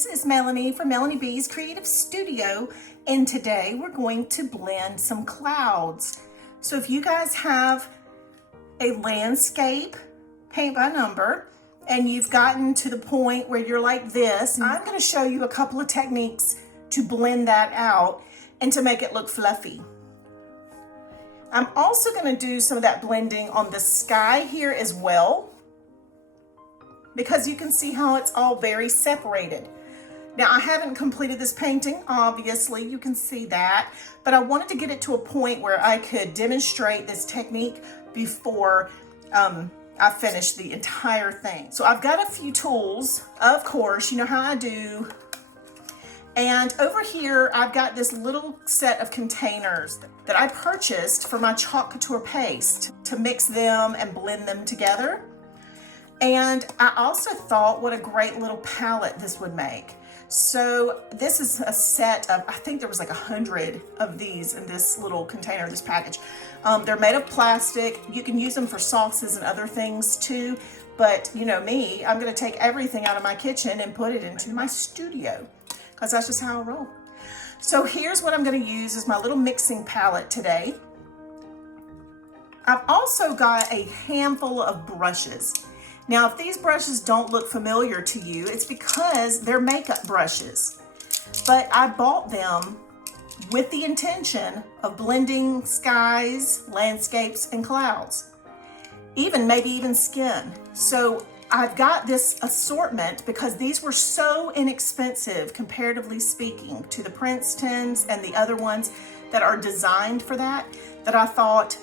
this is Melanie from Melanie B's Creative Studio, and today we're going to blend some clouds. So if you guys have a landscape paint by number and you've gotten to the point where you're like this, I'm going to show you a couple of techniques to blend that out and to make it look fluffy. I'm also going to do some of that blending on the sky here as well, because you can see how it's all very separated. Now, I haven't completed this painting, obviously, you can see that, but I wanted to get it to a point where I could demonstrate this technique before I finish the entire thing. So I've got a few tools, of course, you know how I do. And over here, I've got this little set of containers that I purchased for my chalk couture paste to mix them and blend them together. And I also thought what a great little palette this would make. So this is a set of, I think there was like 100 of these in this little container, this package. They're made of plastic. You can use them for sauces and other things too. But you know me, I'm gonna take everything out of my kitchen and put it into my studio, because that's just how I roll. So here's what I'm gonna use as my little mixing palette today. I've also got a handful of brushes. Now, if these brushes don't look familiar to you, it's because they're makeup brushes. But I bought them with the intention of blending skies, landscapes, and clouds. Maybe even skin. So I've got this assortment because these were so inexpensive, comparatively speaking, to the Princetons and the other ones that are designed for that, that I thought,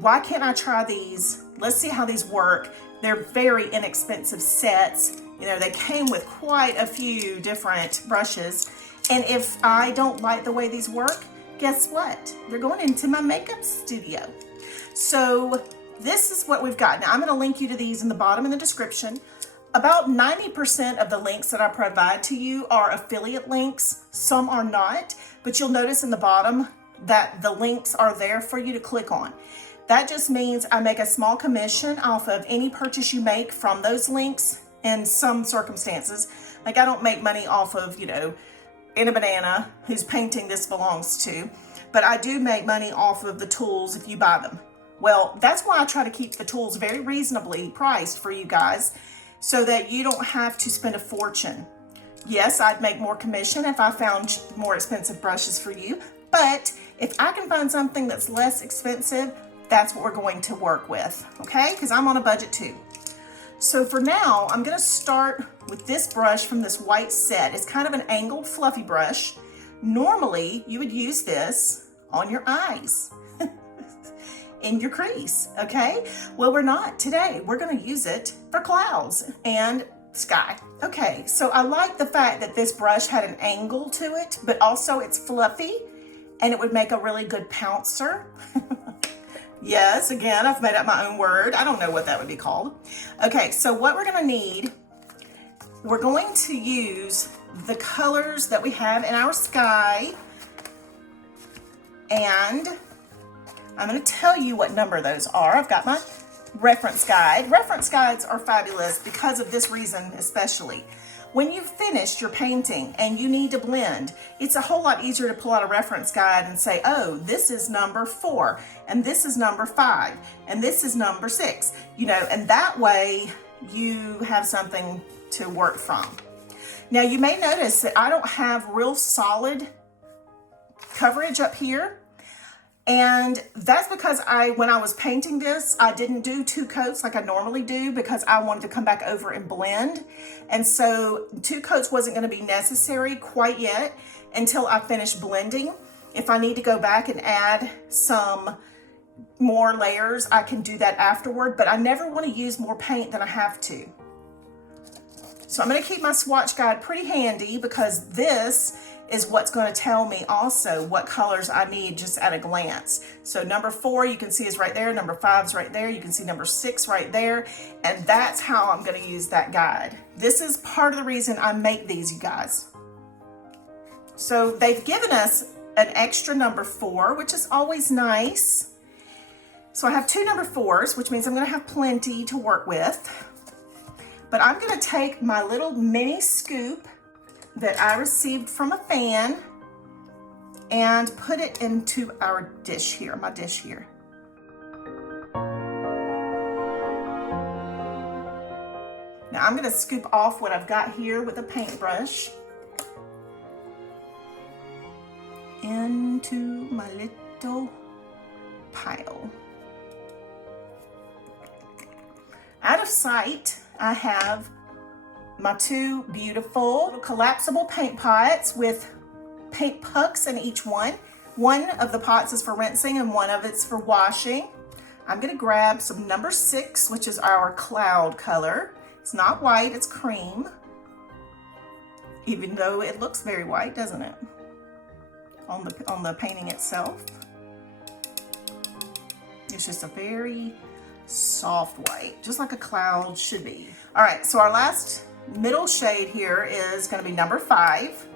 why can't I try these? Let's see how these work. They're very inexpensive sets. You know, they came with quite a few different brushes. And if I don't like the way these work, guess what? They're going into my makeup studio. So this is what we've got. Now I'm gonna link you to these in the bottom in the description. About 90% of the links that I provide to you are affiliate links. Some are not, but you'll notice in the bottom that the links are there for you to click on. That just means I make a small commission off of any purchase you make from those links in some circumstances. Like I don't make money off of, you know, Anna Banana, whose painting this belongs to, but I do make money off of the tools if you buy them. Well, that's why I try to keep the tools very reasonably priced for you guys so that you don't have to spend a fortune. Yes, I'd make more commission if I found more expensive brushes for you, but if I can find something that's less expensive, that's what we're going to work with, okay? Because I'm on a budget too. So for now, I'm gonna start with this brush from this white set. It's kind of an angled fluffy brush. Normally, you would use this on your eyes, in your crease, okay? Well, we're not today. We're gonna use it for clouds and sky. Okay, so I like the fact that this brush had an angle to it, but also it's fluffy, and it would make a really good pouncer. Yes, again, I've made up my own word. I don't know what that would be called. Okay, so what we're gonna need, we're going to use the colors that we have in our sky, and I'm gonna tell you what number those are. I've got my reference guide. Reference guides are fabulous because of this reason especially. When you've finished your painting and you need to blend, it's a whole lot easier to pull out a reference guide and say, oh, this is number 4, and this is number 5, and this is number 6, you know, and that way you have something to work from. Now, you may notice that I don't have real solid coverage up here. And that's because when I was painting this, I didn't do 2 coats like I normally do because I wanted to come back over and blend. And so 2 coats wasn't going to be necessary quite yet until I finished blending. If I need to go back and add some more layers, I can do that afterward, but I never want to use more paint than I have to. So I'm going to keep my swatch guide pretty handy because this is what's going to tell me also what colors I need just at a glance. So number 4 you can see is right there, number 5 is right there, you can see number 6 right there, and that's how I'm going to use that guide. This is part of the reason I make these, you guys. So they've given us an extra number 4, which is always nice. So I have 2 number 4s, which means I'm going to have plenty to work with. But I'm going to take my little mini scoop that I received from a fan and put it into our dish here, my dish here. Now I'm going to scoop off what I've got here with a paintbrush into my little pile. Out of sight, I have my two beautiful collapsible paint pots with paint pucks in each one. One of the pots is for rinsing and one of it's for washing. I'm going to grab some number 6, which is our cloud color. It's not white, it's cream. Even though it looks very white, doesn't it? On the painting itself. It's just a very soft white, just like a cloud should be. All right, so our last middle shade here is going to be number 5.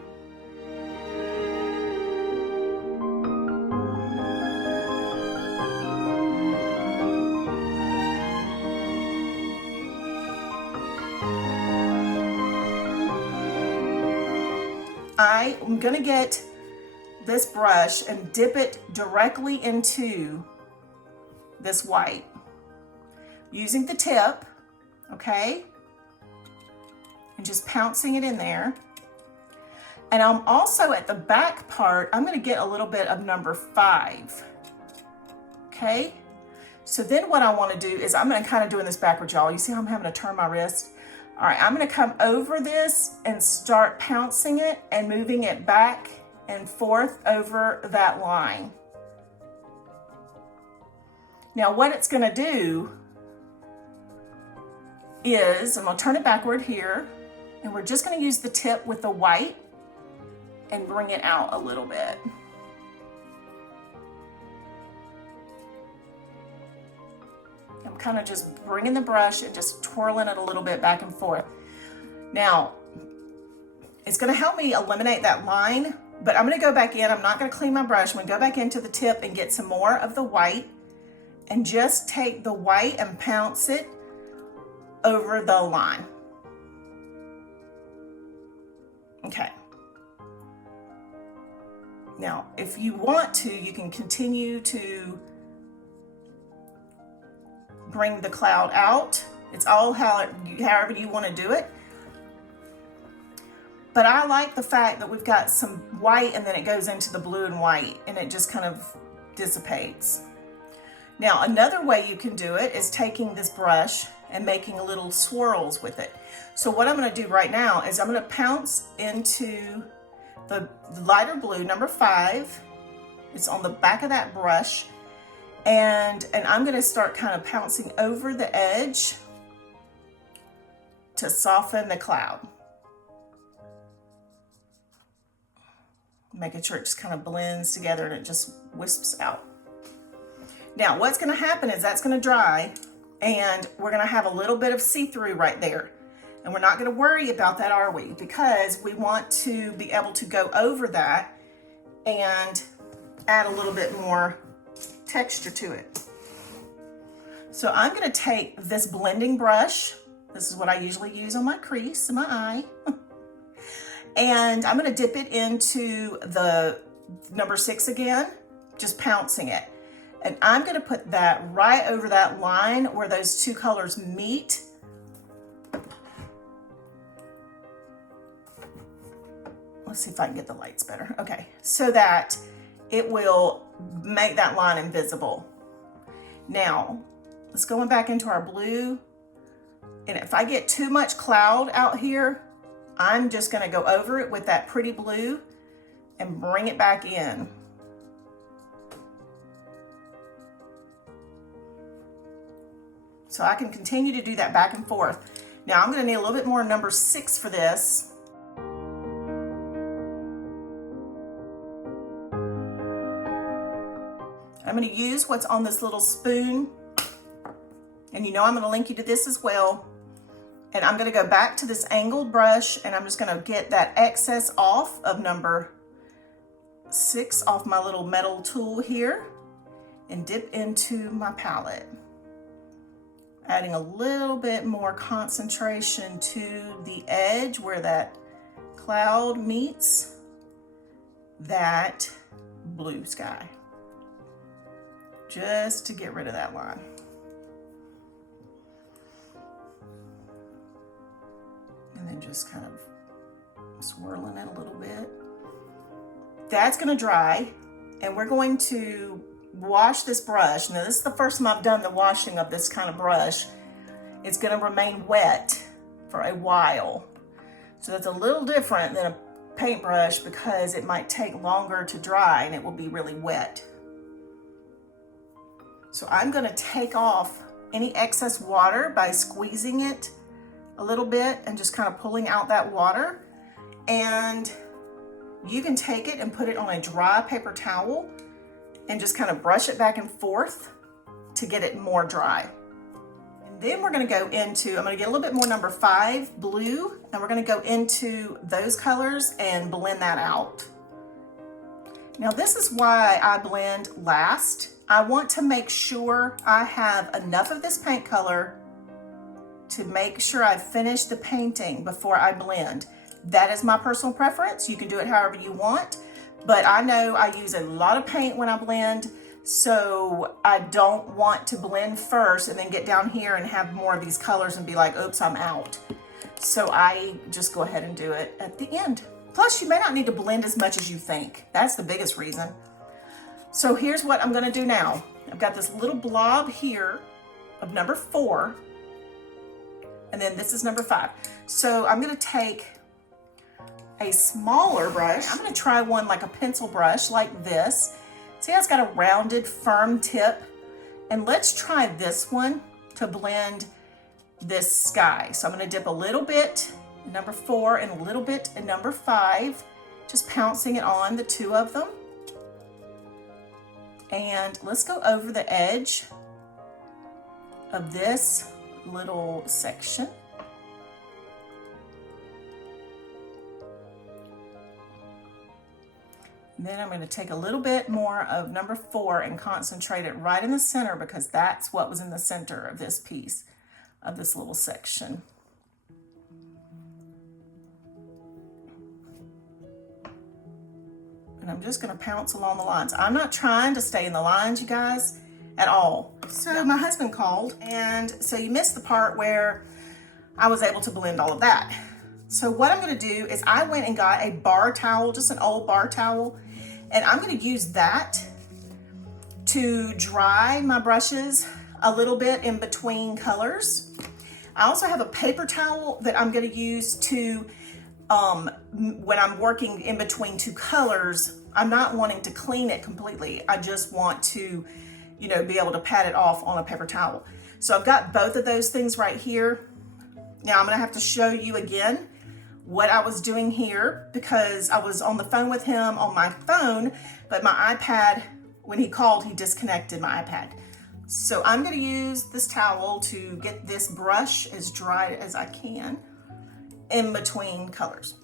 I'm going to get this brush and dip it directly into this white using the tip, okay, and just pouncing it in there. And I'm also at the back part, I'm going to get a little bit of number 5, okay. So then what I want to do is, I'm going to kind of doing this backwards, y'all. You see how I'm having to turn my wrist? All right, I'm going to come over this and start pouncing it and moving it back and forth over that line. Now what it's going to do is, I'm going to turn it backward here, and we're just going to use the tip with the white and bring it out a little bit. I'm kind of just bringing the brush and just twirling it a little bit back and forth. Now, it's going to help me eliminate that line, but I'm going to go back in. I'm not going to clean my brush. I'm going to go back into the tip and get some more of the white and just take the white and pounce it over the line. Okay. Now, if you want to, you can continue to bring the cloud out. It's all however you want to do it. But I like the fact that we've got some white and then it goes into the blue and white and it just kind of dissipates. Now, another way you can do it is taking this brush and making little swirls with it. So what I'm going to do right now is I'm going to pounce into the lighter blue, number 5. It's on the back of that brush. And I'm going to start kind of pouncing over the edge to soften the cloud. Making sure it just kind of blends together and it just wisps out. Now, what's going to happen is that's going to dry and we're going to have a little bit of see-through right there. And we're not going to worry about that, are we? Because we want to be able to go over that and add a little bit more texture to it. So I'm going to take this blending brush. This is what I usually use on my crease in my eye. And I'm going to dip it into the number 6 again, just pouncing it. And I'm going to put that right over that line where those two colors meet. Let's see if I can get the lights better. Okay, so that it will make that line invisible. Now, let's go back into our blue. And if I get too much cloud out here, I'm just going to go over it with that pretty blue and bring it back in. So I can continue to do that back and forth. Now I'm going to need a little bit more number 6 for this. I'm going to use what's on this little spoon. And you know I'm going to link you to this as well. And I'm going to go back to this angled brush and I'm just going to get that excess off of number 6 off my little metal tool here and dip into my palette. Adding a little bit more concentration to the edge where that cloud meets that blue sky, just to get rid of that line. And then just kind of swirling it a little bit. That's going to dry, and we're going to wash this brush. Now, this is the first time I've done the washing of this kind of brush. It's going to remain wet for a while. So that's a little different than a paintbrush because it might take longer to dry and it will be really wet. So I'm going to take off any excess water by squeezing it a little bit and just kind of pulling out that water. And you can take it and put it on a dry paper towel and just kind of brush it back and forth to get it more dry. And then we're going to go into, I'm going to get a little bit more number 5 blue, and we're going to go into those colors and blend that out. Now this is why I blend last. I want to make sure I have enough of this paint color to make sure I've finished the painting before I blend. That is my personal preference. You can do it however you want, but I know I use a lot of paint when I blend, so I don't want to blend first and then get down here and have more of these colors and be like, oops, I'm out. So I just go ahead and do it at the end. Plus, you may not need to blend as much as you think. That's the biggest reason. So here's what I'm gonna do now. I've got this little blob here of number 4, and then this is number 5. So I'm gonna take a smaller brush. I'm gonna try one like a pencil brush like this. See how it's got a rounded, firm tip? And let's try this one to blend this sky. So I'm gonna dip a little bit in number 4 and a little bit in number 5, just pouncing it on the 2 of them. And let's go over the edge of this little section. And then I'm going to take a little bit more of number 4 and concentrate it right in the center, because that's what was in the center of this piece, of this little section. And I'm just going to pounce along the lines. I'm not trying to stay in the lines, you guys, at all. So my husband called, and so you missed the part where I was able to blend all of that. So what I'm going to do is I went and got a bar towel, just an old bar towel, and I'm going to use that to dry my brushes a little bit in between colors. I also have a paper towel that I'm going to use to, when I'm working in between 2 colors, I'm not wanting to clean it completely. I just want to, you know, be able to pat it off on a paper towel. So I've got both of those things right here. Now I'm going to have to show you again what I was doing here, because I was on the phone with him on my phone, but my iPad, when he called, he disconnected my iPad. So I'm going to use this towel to get this brush as dry as I can in between colors.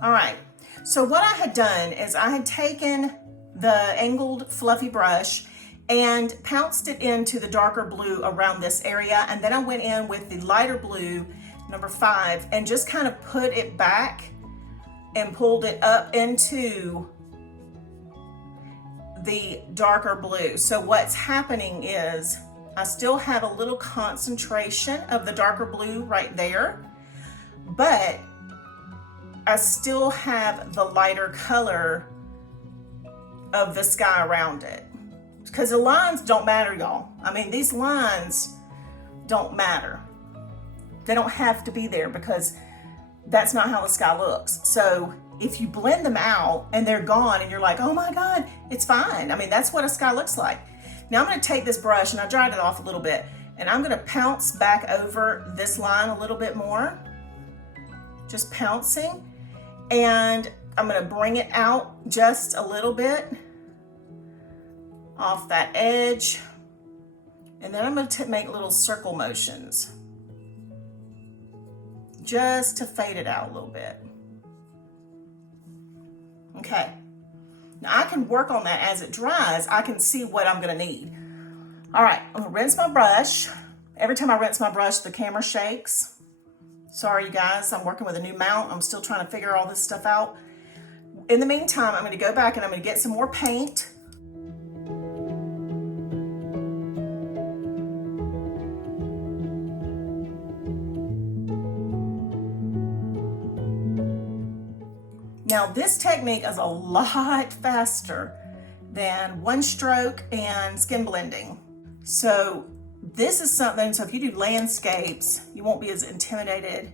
All right, so what I had done is I had taken the angled fluffy brush and pounced it into the darker blue around this area, and then I went in with the lighter blue, number 5, and just kind of put it back and pulled it up into the darker blue. So what's happening is I still have a little concentration of the darker blue right there, but I still have the lighter color of the sky around it. Because the lines don't matter, y'all. I mean, these lines don't matter. They don't have to be there, because that's not how the sky looks. So if you blend them out and they're gone and you're like, oh my God, it's fine. I mean, that's what a sky looks like. Now I'm going to take this brush, and I dried it off a little bit, and I'm going to pounce back over this line a little bit more, just pouncing, and I'm going to bring it out just a little bit off that edge, and then I'm going to make little circle motions just to fade it out a little bit. Okay, now I can work on that as it dries. I can see what I'm going to need. All right, I'm going to rinse my brush. Every time I rinse my brush, the camera shakes. Sorry, you guys, I'm working with a new mount. I'm still trying to figure all this stuff out. In the meantime, I'm going to go back and I'm going to get some more paint. Now, this technique is a lot faster than one stroke and skin blending. So this is something, so if you do landscapes, you won't be as intimidated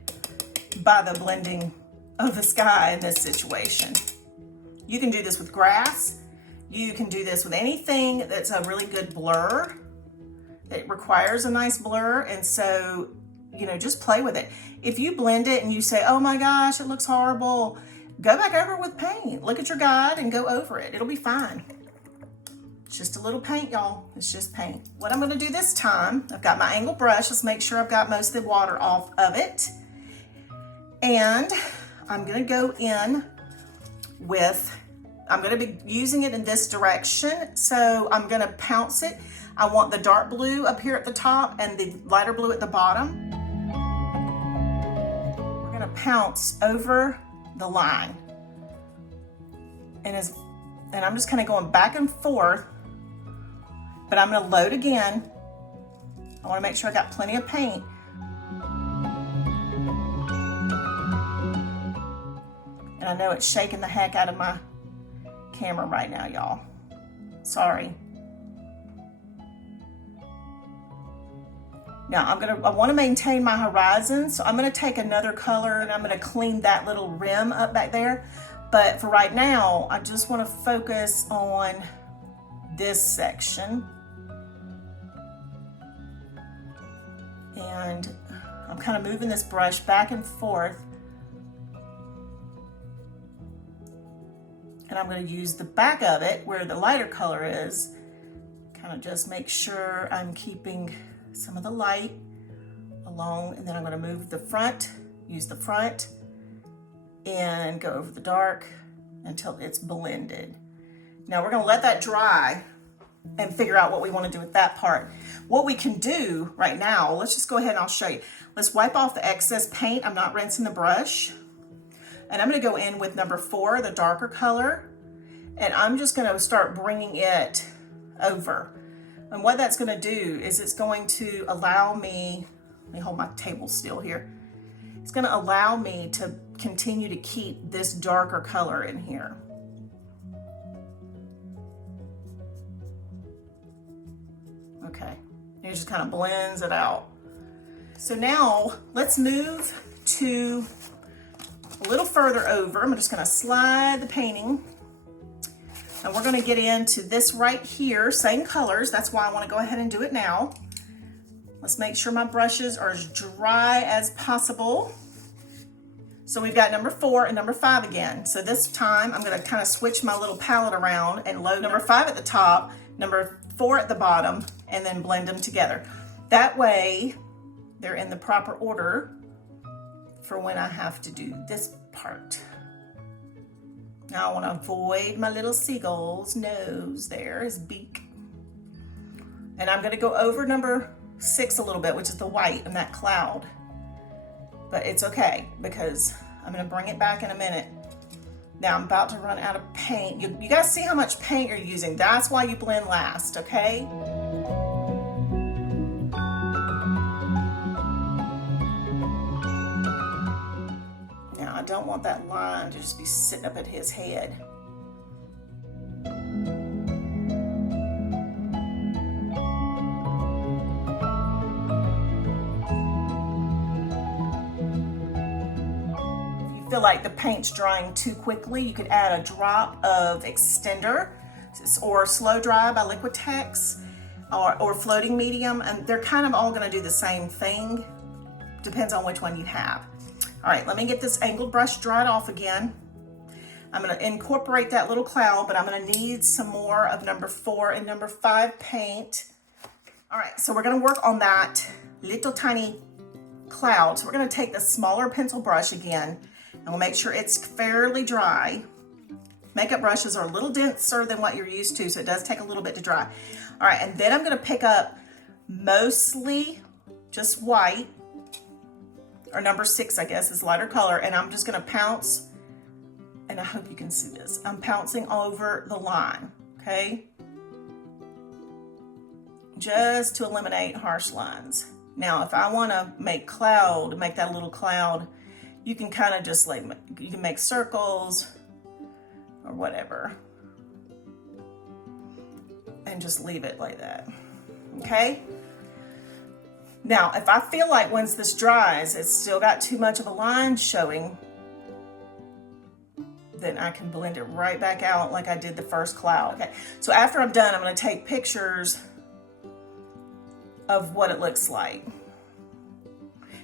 by the blending of the sky in this situation. You can do this with grass. You can do this with anything that's a really good blur. It requires a nice blur, and so, you know, just play with it. If you blend it and you say, oh my gosh, it looks horrible, go back over it with paint. Look at your guide and go over it. It'll be fine. It's just a little paint, y'all. It's just paint. What I'm gonna do this time, I've got my angled brush. Let's make sure I've got most of the water off of it. And I'm gonna go in with, I'm gonna be using it in this direction. So I'm gonna pounce it. I want the dark blue up here at the top and the lighter blue at the bottom. We're gonna pounce over the line. And I'm just kind of going back and forth, but I'm going to load again. I want to make sure I got plenty of paint. And I know it's shaking the heck out of my camera right now, y'all. Sorry. Now I want to maintain my horizon, so I'm going to take another color and I'm going to clean that little rim up back there. But for right now, I just want to focus on this section. And I'm kind of moving this brush back and forth. And I'm going to use the back of it where the lighter color is. Kind of just make sure I'm keeping some of the light along, and then I'm going to move the front, use the front, and go over the dark until it's blended. Now we're going to let that dry and figure out what we want to do with that part. What we can do right now, let's just go ahead and I'll show you. Let's wipe off the excess paint. I'm not rinsing the brush. And I'm going to go in with number 4, the darker color, and I'm just going to start bringing it over. And what that's going to do is it's going to allow me, let me hold my table still here. It's going to allow me to continue to keep this darker color in here. Okay, it just kind of blends it out. So now let's move to a little further over. I'm just going to slide the painting. And we're going to get into this right here, same colors. That's why I want to go ahead and do it now. Let's make sure my brushes are as dry as possible. So we've got number 4 and number 5 again. So this time I'm going to kind of switch my little palette around and load number 5 at the top, number 4 at the bottom, and then blend them together. That way they're in the proper order for when I have to do this part. Now I want to avoid my little seagull's nose there, his beak. And I'm going to go over number 6 a little bit, which is the white and that cloud. But it's okay because I'm going to bring it back in a minute. Now I'm about to run out of paint. You guys see how much paint you're using. That's why you blend last, okay? I don't want that line to just be sitting up at his head. If you feel like the paint's drying too quickly, you could add a drop of extender or slow dry by Liquitex or floating medium, and they're kind of all going to do the same thing. Depends on which one you have. All right, let me get this angled brush dried off again. I'm going to incorporate that little cloud, but I'm going to need some more of number 4 and number 5 paint. All right, so we're going to work on that little tiny cloud. So we're going to take the smaller pencil brush again, and we'll make sure it's fairly dry. Makeup brushes are a little denser than what you're used to, so it does take a little bit to dry. All right, and then I'm going to pick up mostly just white or number 6, I guess, is lighter color, and I'm just gonna pounce, and I hope you can see this. I'm pouncing over the line, okay? Just to eliminate harsh lines. Now, if I wanna make that little cloud, you can kind of just like, you can make circles or whatever, and just leave it like that, okay? Now, if I feel like once this dries, it's still got too much of a line showing, then I can blend it right back out like I did the first cloud. Okay, so after I'm done, I'm gonna take pictures of what it looks like.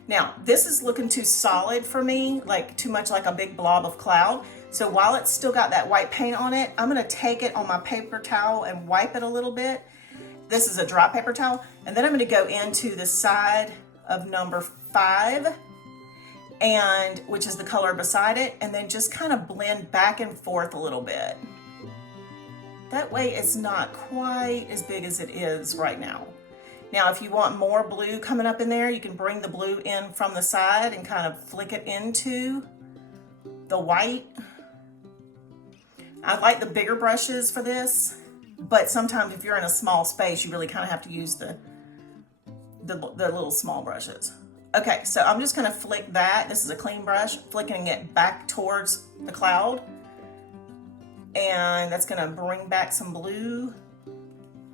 Now, this is looking too solid for me, like too much like a big blob of cloud. So while it's still got that white paint on it, I'm gonna take it on my paper towel and wipe it a little bit. This is a dry paper towel. And then I'm gonna go into the side of number 5, and which is the color beside it, and then just kind of blend back and forth a little bit. That way it's not quite as big as it is right now. Now, if you want more blue coming up in there, you can bring the blue in from the side and kind of flick it into the white. I like the bigger brushes for this, but sometimes if you're in a small space, you really kind of have to use the little small brushes. Okay, so I'm just gonna flick that. This is a clean brush, flicking it back towards the cloud. And that's gonna bring back some blue.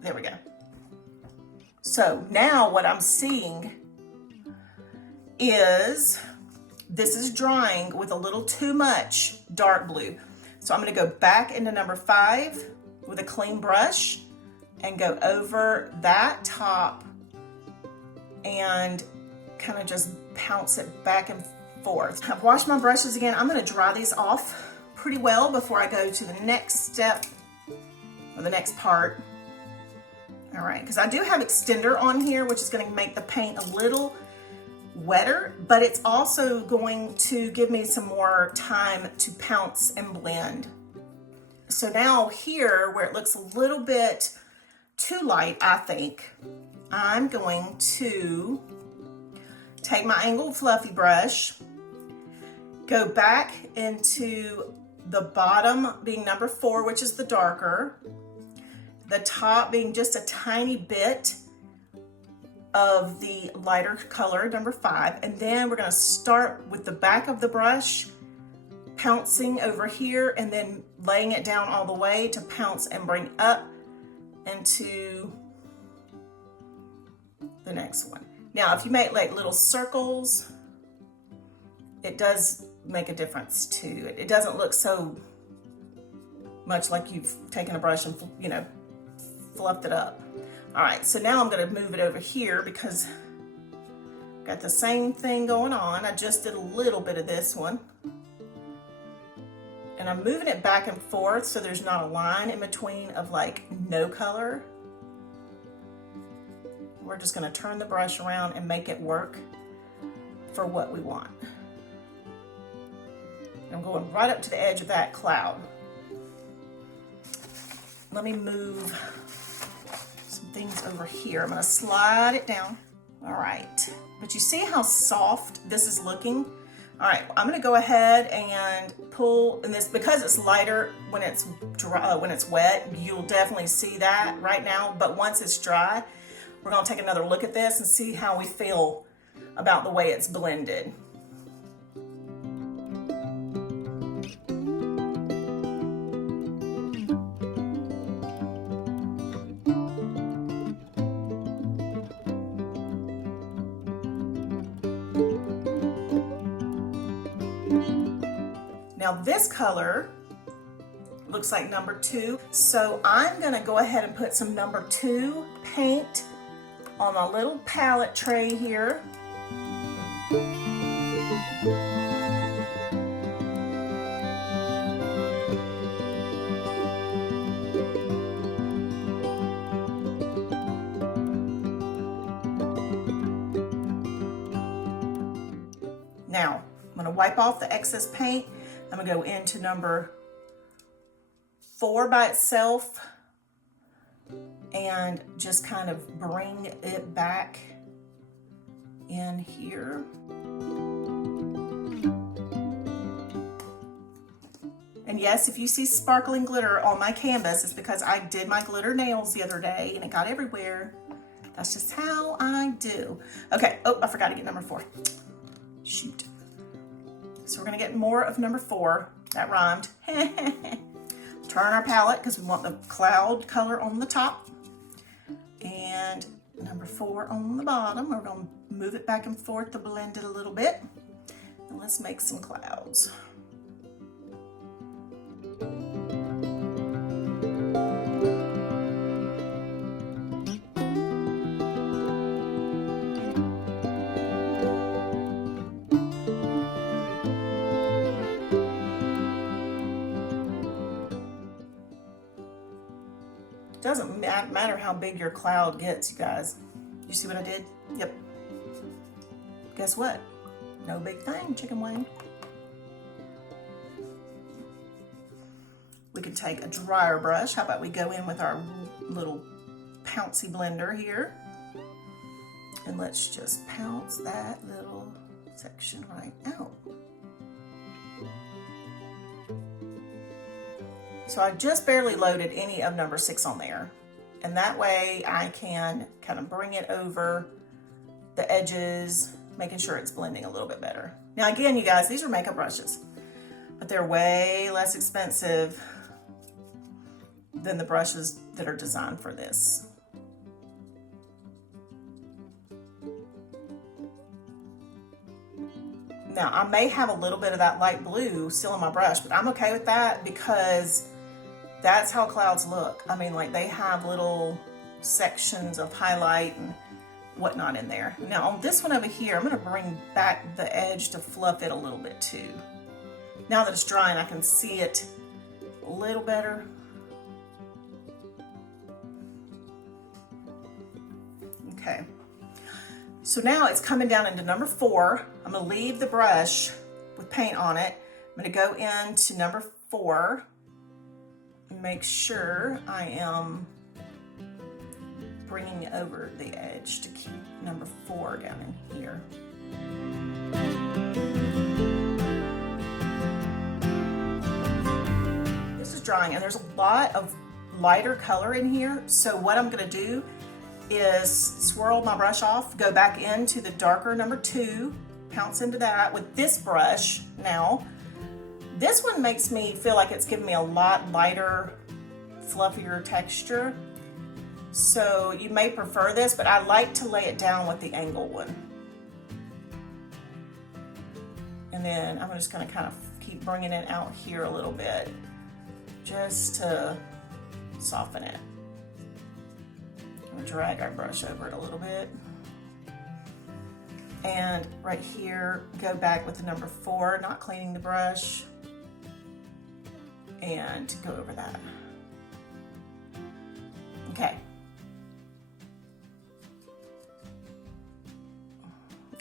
There we go. So now what I'm seeing is this is drying with a little too much dark blue. So I'm gonna go back into number 5 with a clean brush and go over that top and kind of just pounce it back and forth. I've washed my brushes again. I'm gonna dry these off pretty well before I go to the next step or the next part. All right, because I do have extender on here, which is going to make the paint a little wetter, but it's also going to give me some more time to pounce and blend. So now here, where it looks a little bit too light, I think, I'm going to take my angled fluffy brush, go back into the bottom being number 4, which is the darker, the top being just a tiny bit of the lighter color, number 5, and then we're gonna start with the back of the brush, pouncing over here, and then laying it down all the way to pounce and bring up into the next one. Now, if you make like little circles, it does make a difference too. It doesn't look so much like you've taken a brush and, you know, fluffed it up. All right, so now I'm gonna move it over here because I've got the same thing going on. I just did a little bit of this one. And I'm moving it back and forth so there's not a line in between of like no color. We're just gonna turn the brush around and make it work for what we want. I'm going right up to the edge of that cloud. Let me move some things over here. I'm gonna slide it down. All right, but you see how soft this is looking? All right, I'm gonna go ahead and pull, and this, because it's lighter when it's dry, when it's wet, you'll definitely see that right now, but once it's dry, we're gonna take another look at this and see how we feel about the way it's blended. Now this color looks like number 2, so I'm gonna go ahead and put some number 2 paint on my little palette tray here. Now, I'm gonna wipe off the excess paint. I'm gonna go into number 4 by itself and just kind of bring it back in here. And yes, if you see sparkling glitter on my canvas, it's because I did my glitter nails the other day and it got everywhere. That's just how I do. Okay, oh, I forgot to get number 4. Shoot. So we're gonna get more of number 4. That rhymed. Turn our palette because we want the cloud color on the top. And number 4 on the bottom. We're gonna move it back and forth to blend it a little bit. And let's make some clouds. Doesn't matter how big your cloud gets, you guys. You see what I did? Yep. Guess what? No big thing, chicken wing. We could take a drier brush. How about we go in with our little pouncy blender here. And let's just pounce that little section right out. So I just barely loaded any of number 6 on there. And that way I can kind of bring it over the edges, making sure it's blending a little bit better. Now again, you guys, these are makeup brushes, but they're way less expensive than the brushes that are designed for this. Now I may have a little bit of that light blue still in my brush, but I'm okay with that because that's how clouds look. I mean, like they have little sections of highlight and whatnot in there. Now on this one over here, I'm gonna bring back the edge to fluff it a little bit too. Now that it's drying, I can see it a little better. Okay, so now it's coming down into number 4. I'm gonna leave the brush with paint on it. I'm gonna go into number 4. Make sure I am bringing over the edge to keep number 4 down in here. This is drying and there's a lot of lighter color in here. So what I'm gonna do is swirl my brush off, go back into the darker number 2, pounce into that with this brush now. This one makes me feel like it's giving me a lot lighter, fluffier texture. So you may prefer this, but I like to lay it down with the angle one. And then I'm just gonna kind of keep bringing it out here a little bit, just to soften it. I'm gonna drag our brush over it a little bit. And right here, go back with the number 4, not cleaning the brush, and go over that. Okay.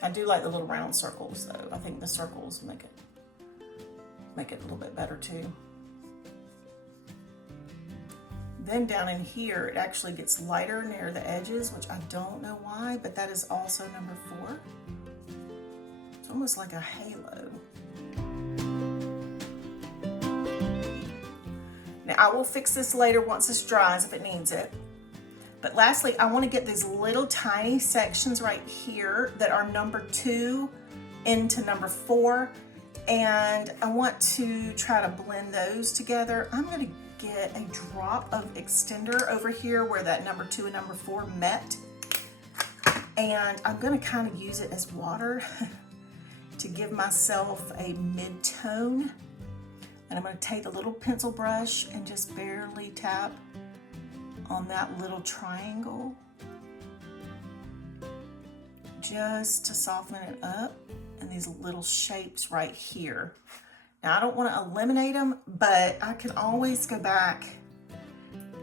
I do like the little round circles though. I think the circles make it a little bit better too. Then down in here, it actually gets lighter near the edges, which I don't know why, but that is also number 4. It's almost like a halo. Now I will fix this later once this dries if it needs it. But lastly, I want to get these little tiny sections right here that are number 2 into number 4. And I want to try to blend those together. I'm going to get a drop of extender over here where that number 2 and number 4 met. And I'm going to kind of use it as water to give myself a mid-tone. And I'm going to take a little pencil brush and just barely tap on that little triangle just to soften it up, and these little shapes right here. Now I don't want to eliminate them, but I can always go back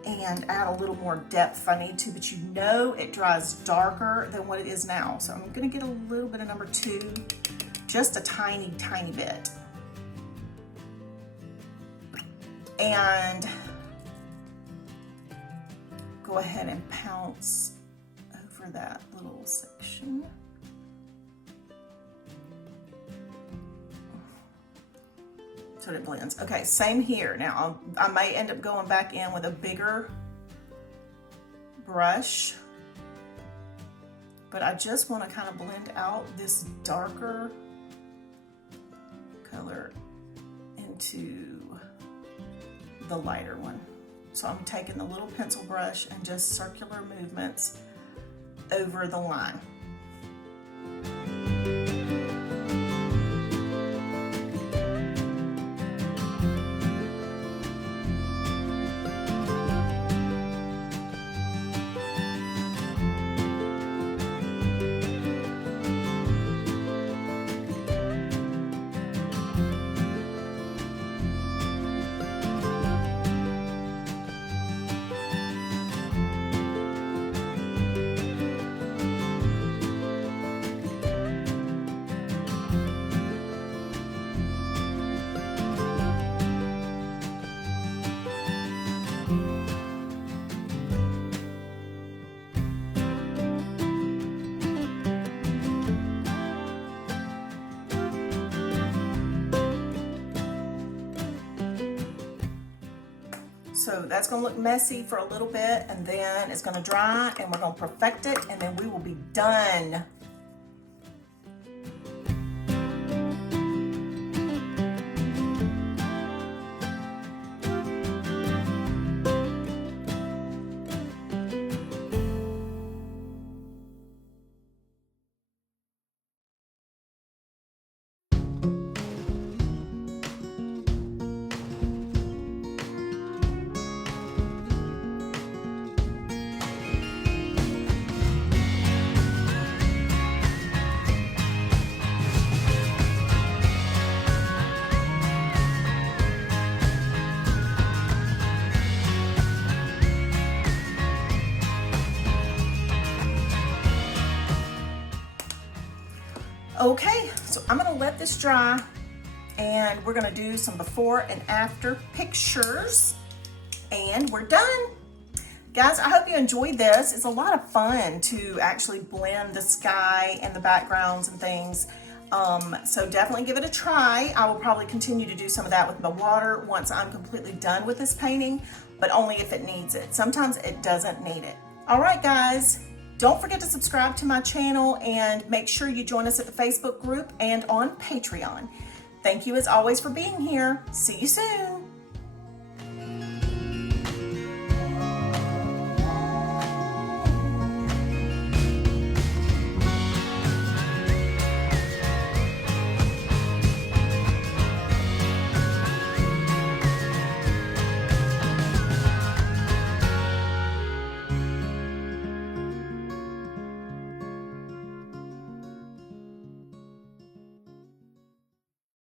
and add a little more depth if I need to, but you know it dries darker than what it is now. So I'm going to get a little bit of number 2, just a tiny, tiny bit. And go ahead and pounce over that little section. so it blends. Okay, same here. Now I may end up going back in with a bigger brush, but I just want to kind of blend out this darker color into the lighter one. So I'm taking the little pencil brush and just circular movements over the line. So that's gonna look messy for a little bit, and then it's gonna dry, and we're gonna perfect it, and then we will be done. Okay, so I'm gonna let this dry, and we're gonna do some before and after pictures, and we're done. Guys, I hope you enjoyed this. It's a lot of fun to actually blend the sky and the backgrounds and things. So definitely give it a try. I will probably continue to do some of that with the water once I'm completely done with this painting, but only if it needs it. Sometimes it doesn't need it. All right, guys. Don't forget to subscribe to my channel, and make sure you join us at the Facebook group and on Patreon. Thank you as always for being here. See you soon.